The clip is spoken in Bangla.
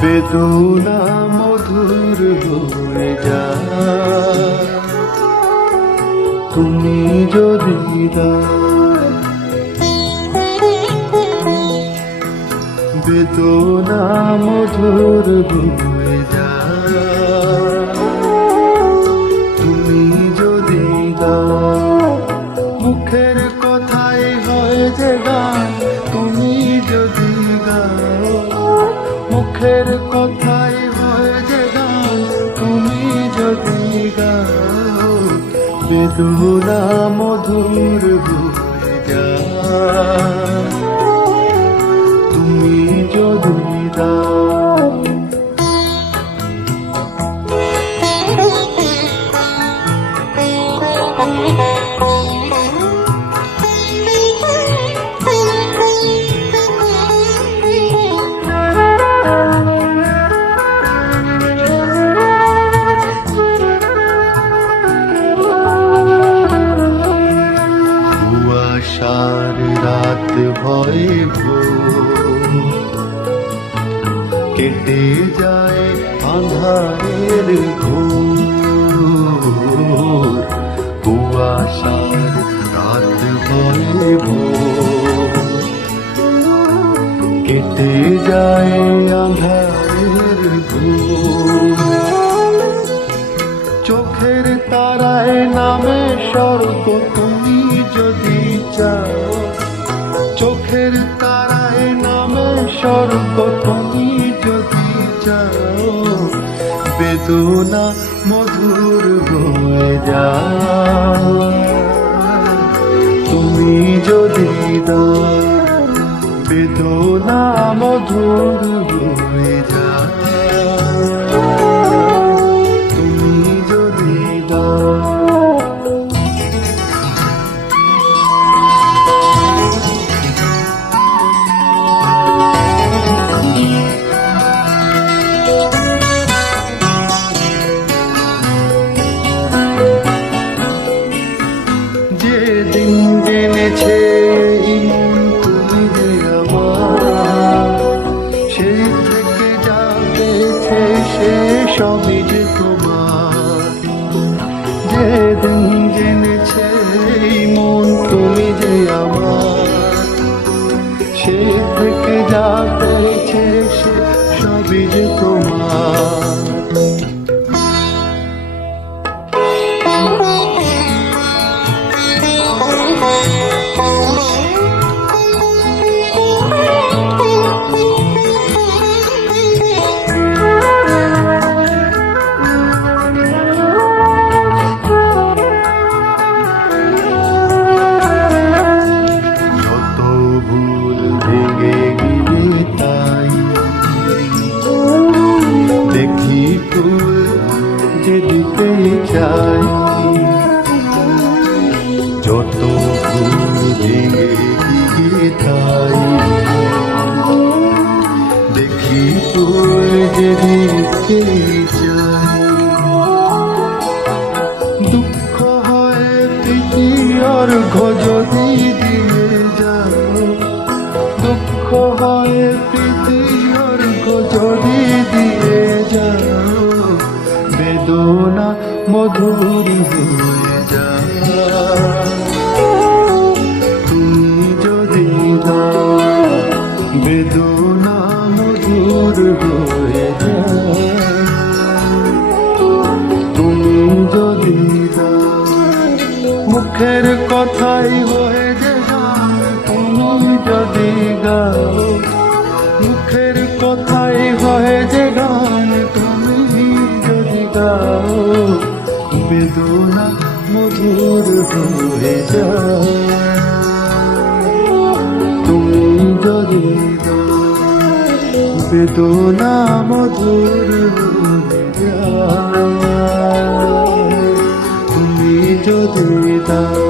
বেদনা মধুর হয়ে যা তুমি যদি বেদনা মধুর হয়ে কথাই হয় যে গান তুমি যদি গাও মধুর ভুল যা কেটে যায় ভোর। কেটে যায় আন্ধারের ঘোর চোখের তারায় নামে স্বর্গ তুমি যদি চাও। চোখের তারায় নামে স্বর্গ তুমি বেদনা মধুর হয়ে যাও। তুমি যদি দাও বেদনা মধুর যেদিন জেনেছে। চাই যত তাই দেখি ফুল যে দিতে চাই দুঃখ হয় প্রীতি অর্ঘ যদি দিয়ে যাও দুঃখ হয় প্রীতি অর্ঘ যদি দিয়ে যাও মধুর হয়ে যাও তুমি যদি বেদনা মধুর হয়ে যাও তুমি যদি মুখের কথাই হয়ে যে। গান তুমি যদি গাও বেদনা মধুর তুমি যদি দাও